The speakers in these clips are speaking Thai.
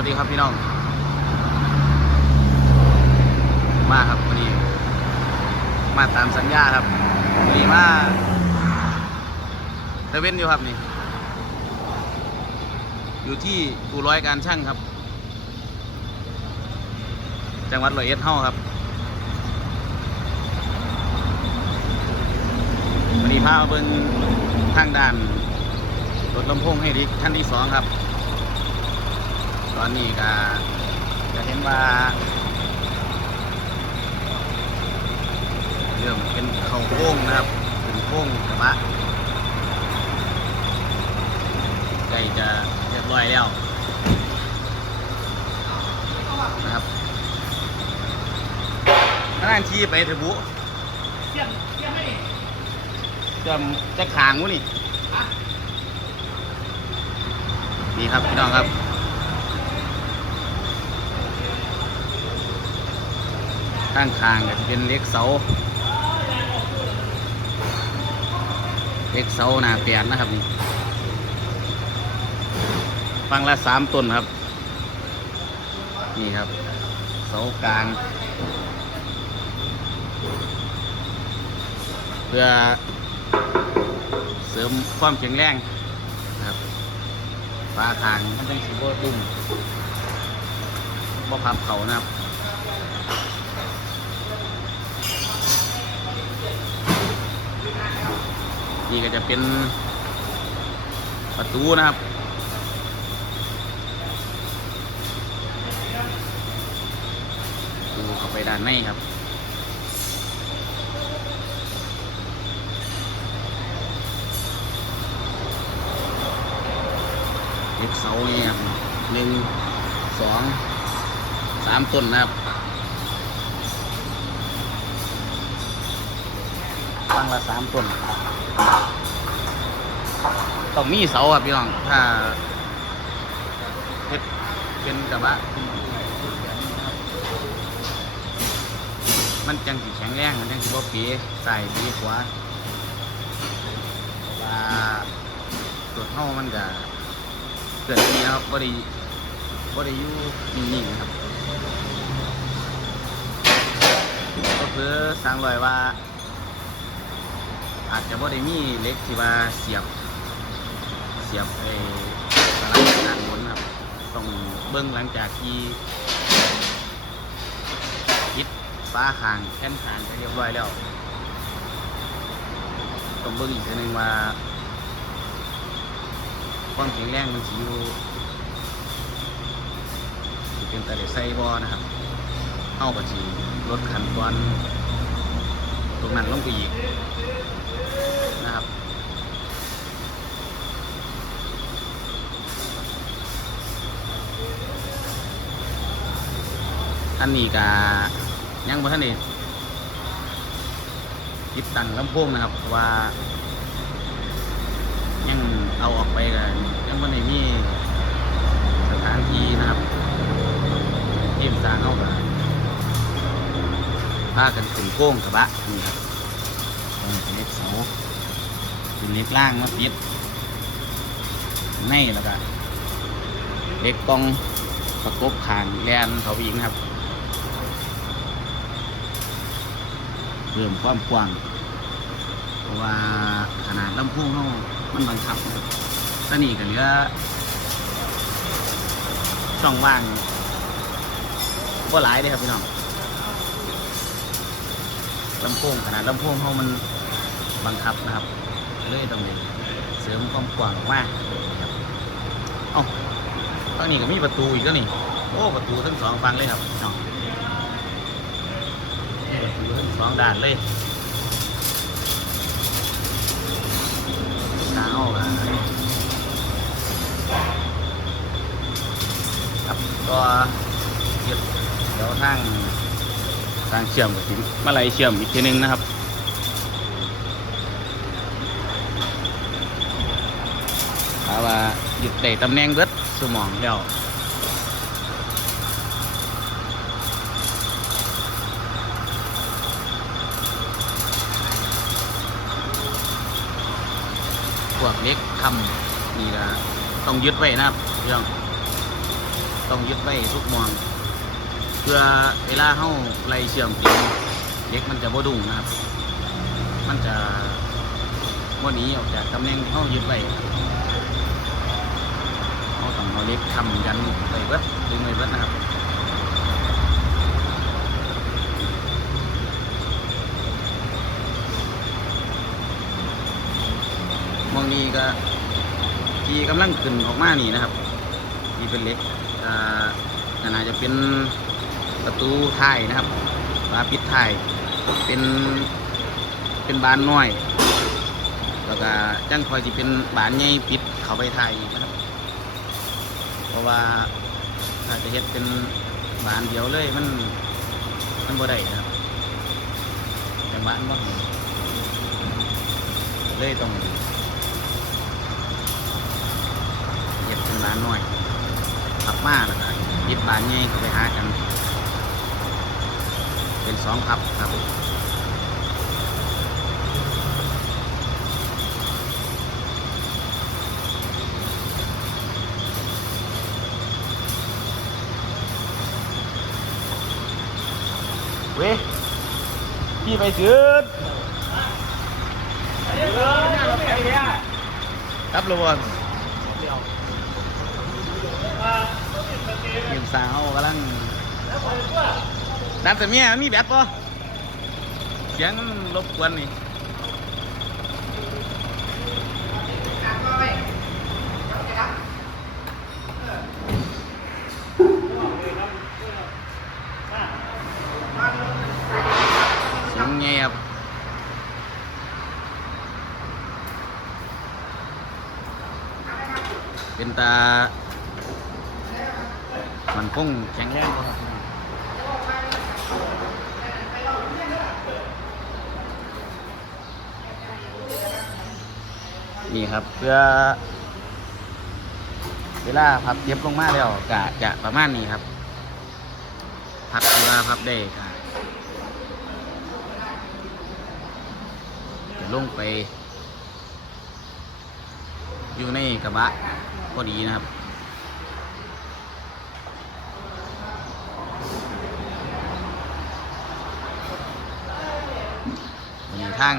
วัสดีครับพี่น้อง มาครับวันนี้มาตามสัญญาครับวันนี้มาเตเว่นอยู่ครับนี่ อยู่ที่อู่ร้อยการช่างครับ จังหวัดร้อยเอ็ดเฮาครับวันนี้พามาเบิ่งทางด้านรถลำโพงให้ดีขั้นที่สองครับ ตอนนี้ก็จะเห็นว่าเริ่มเป็นเข่าโค้งนะครับเป็นโค้งกระบะใกล้จะเรียบร้อยแล้วนะครับนั่นทีไปเถอะบุจำจะขางวะนี่นี่ครับพี่น้องครับ ข้างคางก็จะเป็นเล็กเสาเล็กเสาหนาเปลี่ยนนะครับนี่ฟังละสามต้นครับ นี่ครับ เสากลาง เพื่อเสริมความแข็งแรงนะครับฟ้าคางมันต้องสีบ่ดุ่มบ่พับเขานะครับ นี่ก็จะเป็นประตูนะครับ ดูเข้าไปด้านในครับเล็กเสานี่ครับหนึ่งสองสามต้นนะครับตั้งละสามต้น ต้องมีเสาครับพี่น้อง ถ้าเฮ็ดเป็นกระบะมันจังสิแข็งแรง มันจังสิบ่เปีใส่ปีขวาเพราว่าตัวเท่ามันก็เกิดนี้นะครับบ่ได้บ่ได้อยู่นิ่งๆนะครับก็คือสร้างรอยว่า อาจจะบ่ได้มีเล็กที่ว่าเสียบ เสียบไอ้สลักด้านบนครับ ต้องเบิ้งหลังจากที่คิดฟ้าคางแค่นคางไปเรียบร้อยแล้วต้องเบิ้งอีกทีหนึ่งว่าความแข็งแรงมันสิอยู่สิเป็นต่ได้ใส่บอนะครับเอากับสีลดขันตอนตรงนั้นลงไปอีกนะครับ อันนี้ก็ยังบ่ทันได้ติดตั้งลำโพงนะครับว่า ยังเอาออกไปกันยังบ่ได้มีสถานที่นะครับที่สร้างเอากันพากันขึ้นโค้งกระบะนี่ครับนี้เป็นเล็กเสาเป็นเล็กล่างมาปิดในแล้วก็เล็กกองประกบขางแลนเขาอีกนะครับ พิ่มความกว้างเพราะว่าขนาดลำโพงเขามันบังคับนะครับตอนนี้ก็เหลือช่องว่างก็หลายเลยครับพี่น้องลำโพงขนาดลำโพงเขามันบังคับนะครับเลยต้องเลยเสริมความกว้างมากครับเอ้าตอนนี้ก็มีประตูอีกแล้วนี่โอ้ประตูทั้งสองฝั่งเลยครับพี่น้อง สองด่านเลยทางออกอะครับก็เก็บเดี๋ยวทางทางเชื่อมกับถึงมาไหลเชื่อมอีกทีหนึงนะครับถ้าว่าหยุดได้ตำแหน่งเบิดสมองแล้ว เล็กทำนี่ก็ต้องยึดไว้นะครับพี่องต้องยึดไว้ทุกมองเพื่อเวลาเฮาไล่เชื่อมติเล็กมันจะบ่ดุงนะครับ มันจะบ่หนีออกจากตำแหน่งที่เฮายึดไว้ครับเฮาต้องเอาเล็กคำยันไปเบิดดึงไปเบิดนะครับ องนี้ก็ที่กำลังขึ้นออกมานี่นะครับนี่เป็นเล็กอ่าน่าจะเป็นประตูท้ายนะครับบานปิดท้ายเป็นเป็นบานน้อย แล้วก็จังคอยที่เป็นบานใหญ่ปิดเข้าไปท้ายนะครับ เพราะว่าถ้าจะเฮ็ดเป็นบานเดียวเลยมันมันบ่ได้นะครับแต่บานบ่ให้เลยต้อง เหยียบเป็นบานหน่อยพับมาแล้วก็ยิบบานใหญ่เข้าไปหากัน เป็นสองพับครับเว้ยพี่ไปซื้อครับระวัง ทีม สาวกำลังนัดแต่เมียมีแบตปะเสียงรบกวนนี่เสียงเงียบเป็นตา มันคงแข็งแรงครับนี่ครับเพื่อ เวลาพับเย็บลงมาแล้วกะจะประมาณนี้ครับ พับเวลาพับได้กะจะลงไป อยู่ในกระบะพอดีนะครับ วันนี้ ทาง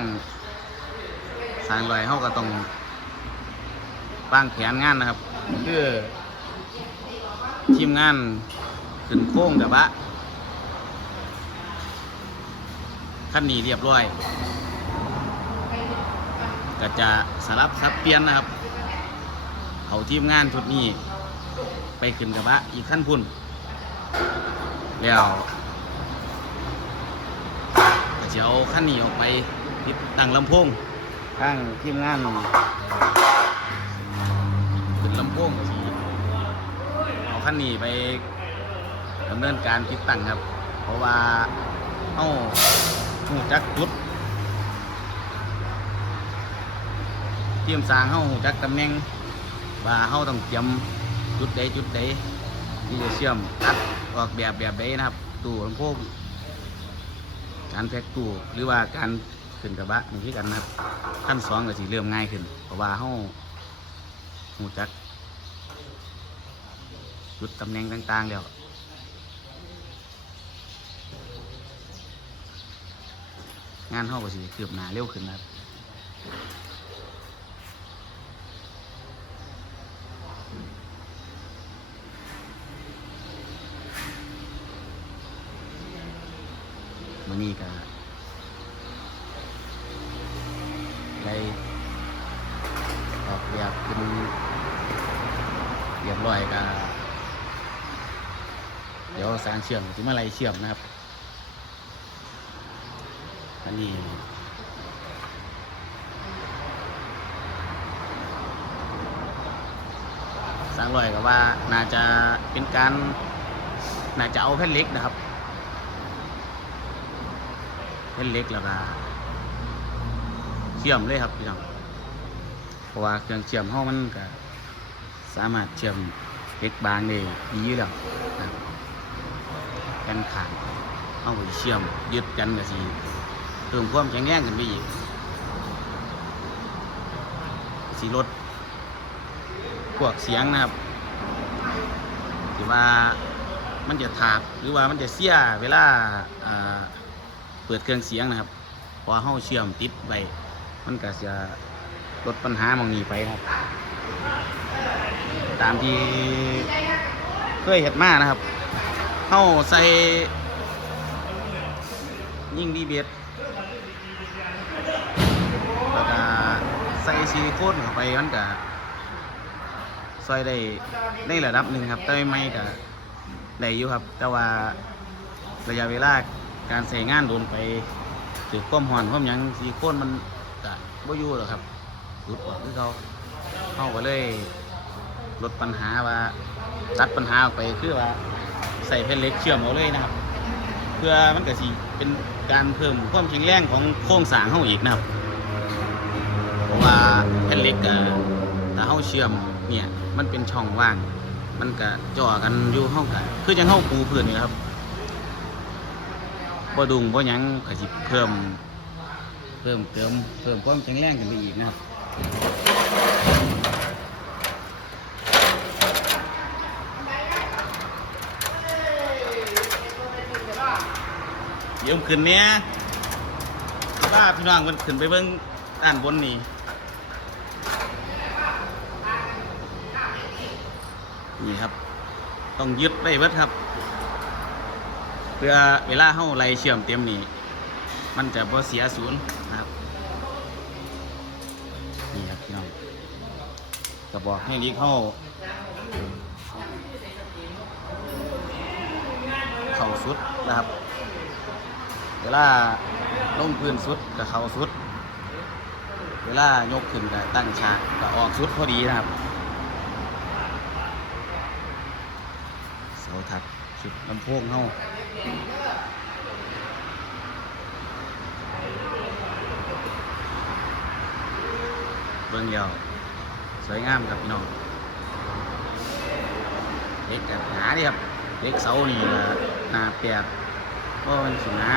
สร้างรอยเขาก็ต้องวางแผนงานนะครับคือทีมงานขึ้นโค้งกับว่าขั้นนี้เรียบร้อย ก็จะสลับซับเปลี่ยนนะครับเขาทีมงานชุดนี้ ไปขึ้นกับว่าอีกขั้นพุ่น แล้วจะเอาขั้นนี้ออกไป ติดตั้งลำโพงข้างทีมงานขึ้นลำโพงก็สิเอาขั้นนี้ไปดำเนินการติดตั้งครับ เพราะว่าเอาหูจักจุดทีมสร้างเฮาหูจักตำแหน่งว่าเฮาต้องเตรียมจุดใดจุดใดที่จะเชื่อมตัดออกแบบแบบใดนะครับ ตู้ลำโพงการแพ็กตู้หรือว่าการ ขึ้นกระบะนี่คือกันนะครับขั้นสองก็สิเริ่มง่ายขึ้น เพราะว่าเฮาหูจักจุดตำแหน่งต่าง ๆ แล้วงานเฮาก็สิคืบหน้าเร็วขึ้นนะครับมื้อนี้ก็ได้ออกแบบเป็นเรียบร้อยก็เดี๋ยวสร้างเชื่อมสิมาไล่เชื่อมนะครับ อันนี้สร้างรอยก็ว่าน่าจะเป็นการน่าจะเอาแผ่นเล็กนะครับแผ่นเล็กแล้วก็เชื่อมเลยครับพี่น้องเพราะว่าเครื่องเชื่อมห้องมันก็สามารถเชื่อมเล็กบางได้ดีอยู่แล้วนะครับ แผ่นขางเอาไปเชื่อมยึดกันก็สิเพิ่มความแข็งแรงขึ้นไปอีกสีลดพวกเสียงนะครับที่ว่ามันจะถากหรือว่ามันจะเสียเวลาาเปิดเครื่องเสียงนะครับพอเฮาเชื่อมติดไปมันก็จะลดปัญหามองนี้ไปครับ ตามที่เคยเห็ดมานะครับ เฮาใส่ยิ่งดีเบียดแล้วก็ใส่ซิลิโคนเข้าไปมันก็ซอยได้ในระดับหนึ่งครับแต่ไม่ก็ได้อยู่ครับ แต่ว่าระยะเวลาการใส่งานโดนไปถือความหอนความยังซิลิโคนมันก็บ่อยู่หรอกครับหลุดออกคือเขาเข้าก็เลยลดปัญหาว่าตัดปัญหาออกไปคือว่า ใส่แผ่นเหล็กเชื่อมเอาเลยนะครับ เพื่อมันก็สิเป็นการเพิ่มความแข็งแรงของโครงสร้างเฮาอีกนะครับเพราะว่าแผ่นเหล็กอะถ้าเฮาเชื่อมเนี่ยมันเป็นช่องว่าง มันก็จ่อกันอยู่เฮากันคือจังเฮาปูพื้นนี่แหละครับบ่ดุงบ่ยังก็สิเพิ่มเพิ่มเติมเพิ่มความแข็งแรงขึ้นไปอีกนะครับ ดี๋ยวผมขึ้นเนี้ยว่าพี่น้องมันขึ้นไปเบิ้งด้านบนนี่นี่ครับ ต้องยึดไว้เบิดครับ เพื่อเวลาเข้าไล่เชื่อมเต็มนี่มันจะบ่เสียศูนย์นะครับนี่ครับพี่น้องกระบอกให้ลีกเข้าเข่าสุดนะครับ เวลาลงพื้นสุดกับเขาสุด เวลายกขึ้นกับตั้งฉากกับออกสุดพอดีนะครับเสาถักชุดลำโพงเฮาเบิ่งเดียวสวยงามครับพี่น้องเล็กกับหนาดิครับเล็กเสานี่ก็หนาแปด ก็มันสินะ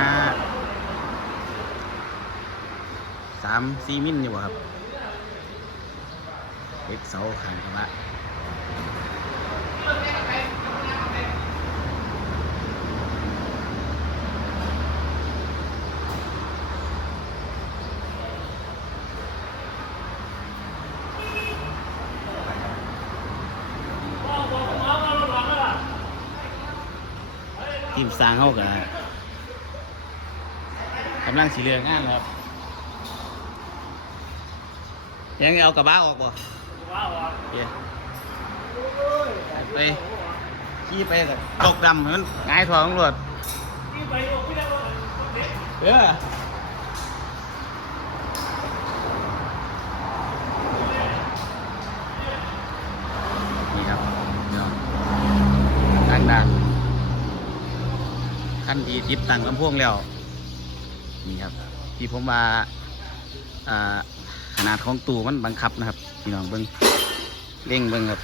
สามสี่มิลอยู่ครับเล็กเสาขางกระบะทีมสร้างเขากับำลังสีเรืองานครับยังเอากระบะออกบ่เดี๋ยวไปขี่ไปกับตกดำให้มันหงายท้องตำรวจเออนี่ครับพี่น้องทางด้านขั้นที่ติดตั้งลำโพงแล้ว นี่ครับ ที่ผมว่าขนาดของตูมันบังคับนะครับพี่น้องเบิ้งเร่งเบิ้งครับ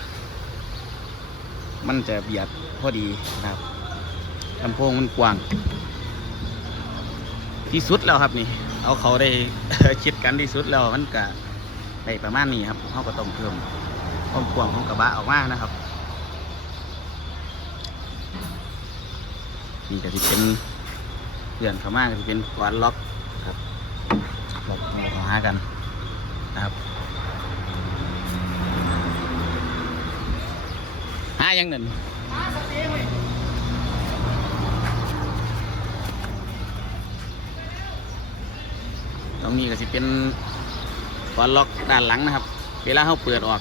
มันจะเบียดพอดีนะครับลำโพงมันกว้าง ที่สุดแล้วครับนี่ เอาเขาได้คิดกันที่สุดแล้วมันก็ได้ประมาณนี้ครับเขาก็ต้องเพิ่มความกว้างของกระบะออกมานะครับนี่ก็จะเป็น เพื่อนเขามากก็จะเป็นกวานล็อกครับล็อกเข้าหากันนะครับหายังเงินตรงนี้ก็จะเป็นกวานล็อกด้านหลังนะครับ เวลาเขาเปิดออก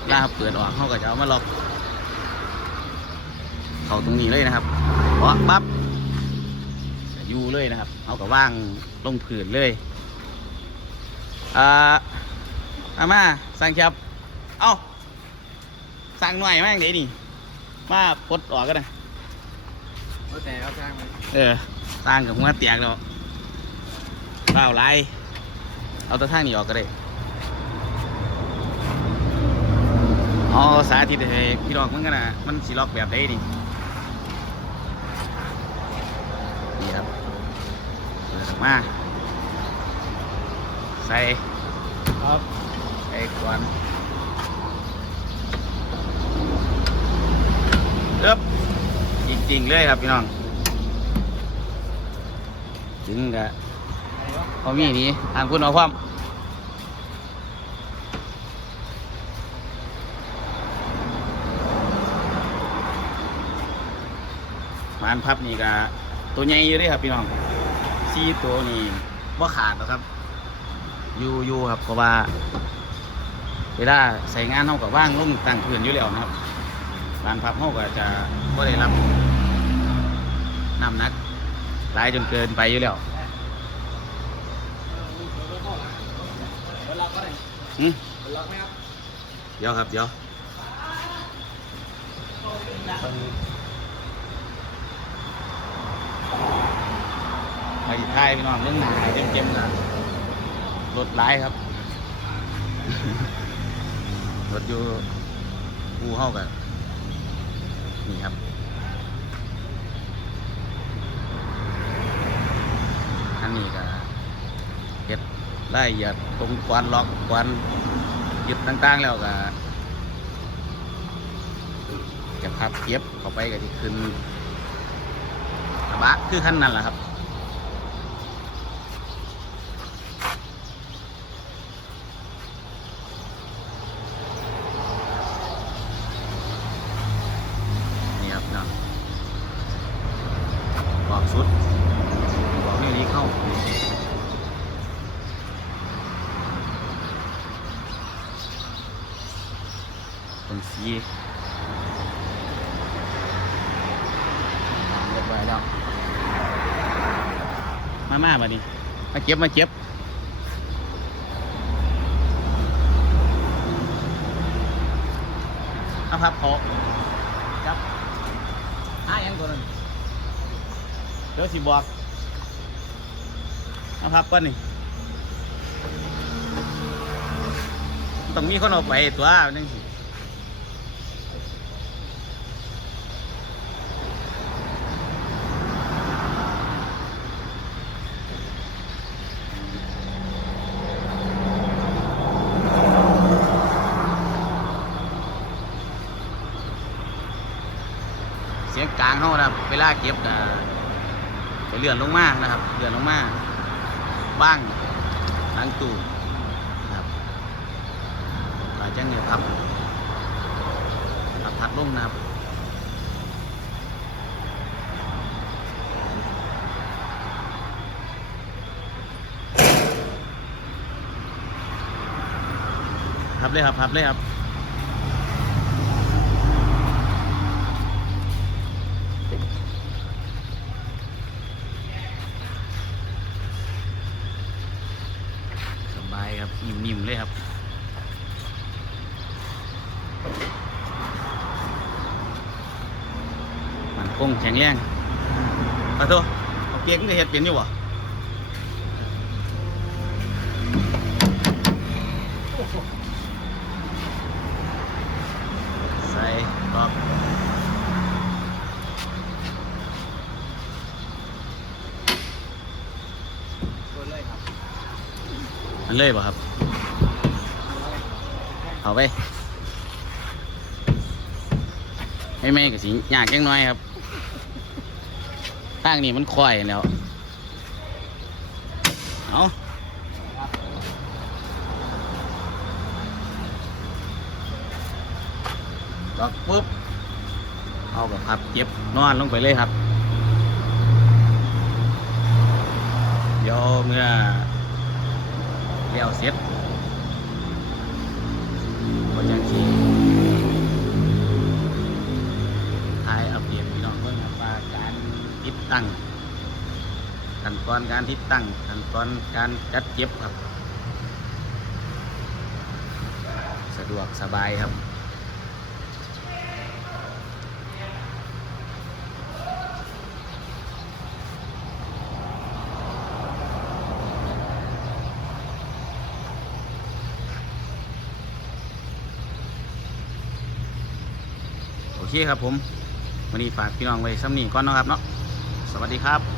เวลาเขาเปิดออกเขาก็จะเอามาล็อก เขาตรงนี้เลยนะครับเพราะปั๊บอยู่เลยนะครับ เอากับว่างลงผืนเลยอ่าอามาสั่งครับ เอาสั่งหน่อยมาอย่างเดี๋ยวนี่มาปลดออกกันนะแล้วแต่เขาจ้างเออสร้างกับหัวเตียกแล้วเปล่าไรเอาตัวทางนี้ออกก็ได้เอสาธิตให้พี่น้องมันกันนะมันสีล็อกแบบไหนนี่ นี่ครับเปิดออก มาใส่ครับไอ้กวนจริงเลยครับพี่น้องถึงกะพอมีนี้ทางคุณเอาความมานพับนี่กะตัวใหญ่อยู่เลยครับพี่น้อง ซีตัวนี่ว่าขาดหรอกครับอยู่อยู่ครับเพราะว่า เวลาใส่งานเท่ากับว่างลุ่งตั้งพื้นอยู่แล้วนะครับบานพับเท่าก็จะก็ได้รับน้ำหนักหลายจนเกินไปอยู่แล้วหืมล็อกไหมครับเดี๋ยวครับเดี๋ยว ไปท้ายพี่น้องเรื่องหนาเจ็มๆนะรถหลายครับรถอยู่กูเข้ากันนี่ครับอันนี้ก็เก็บไล่เหยียดตรงกวนล็อกกวนหยุดต่างๆ แล้วก็จะพับเก็บเข้าไปก็จะขึ้นกระบะคือขั้นนั้นแหละครับ นี่ครับน้องบอกสุดบอกเรื่องนี้เข้าเป็นสี เรียบร้อยแล้วมามาบัดนี้มาเก็บมาเก็บเอาครับพอครับหาหยังตัวนั้นเดี๋ยวสิบอกเอาพับก่อนนี่ต้องมีคนเอาไปตัวนั่นสิ กลางเขานะครับ เวลาเก็บกับเลื่อนลงมานะครับเลื่อนลงมาบ้างหลังตู้นะครับหลังจากนี้พับพับพัดลงนะครับพับเลยครับพับเลยครับ สบายครับ นิ่มๆเลยครับ มันคง แข็งแรงขอโทษเอาเกียงก็เห็ดเป็นอยู่วะใส่ตอกตัวเลยครับมันเลยป่ะครับ เอาไปให้แม่กับสิยากจังน้อยครับ ตั้งนี่มันควายแล้ว เอาล็อกปุ๊บ เอากับพับเก็บนอนลงไปเลยครับ เดี๋ยวเมื่อเลี้ยวเสร็จก็จะขี่ ตั้งขั้นตอนการติดตั้งขั้นตอนการจัดเก็บครับ สะดวกสบายครับโอเคครับผมวันนี้ฝากพี่น้องไว้ซ้ำนี้ก่อนนะครับเนาะ วัสดีครับ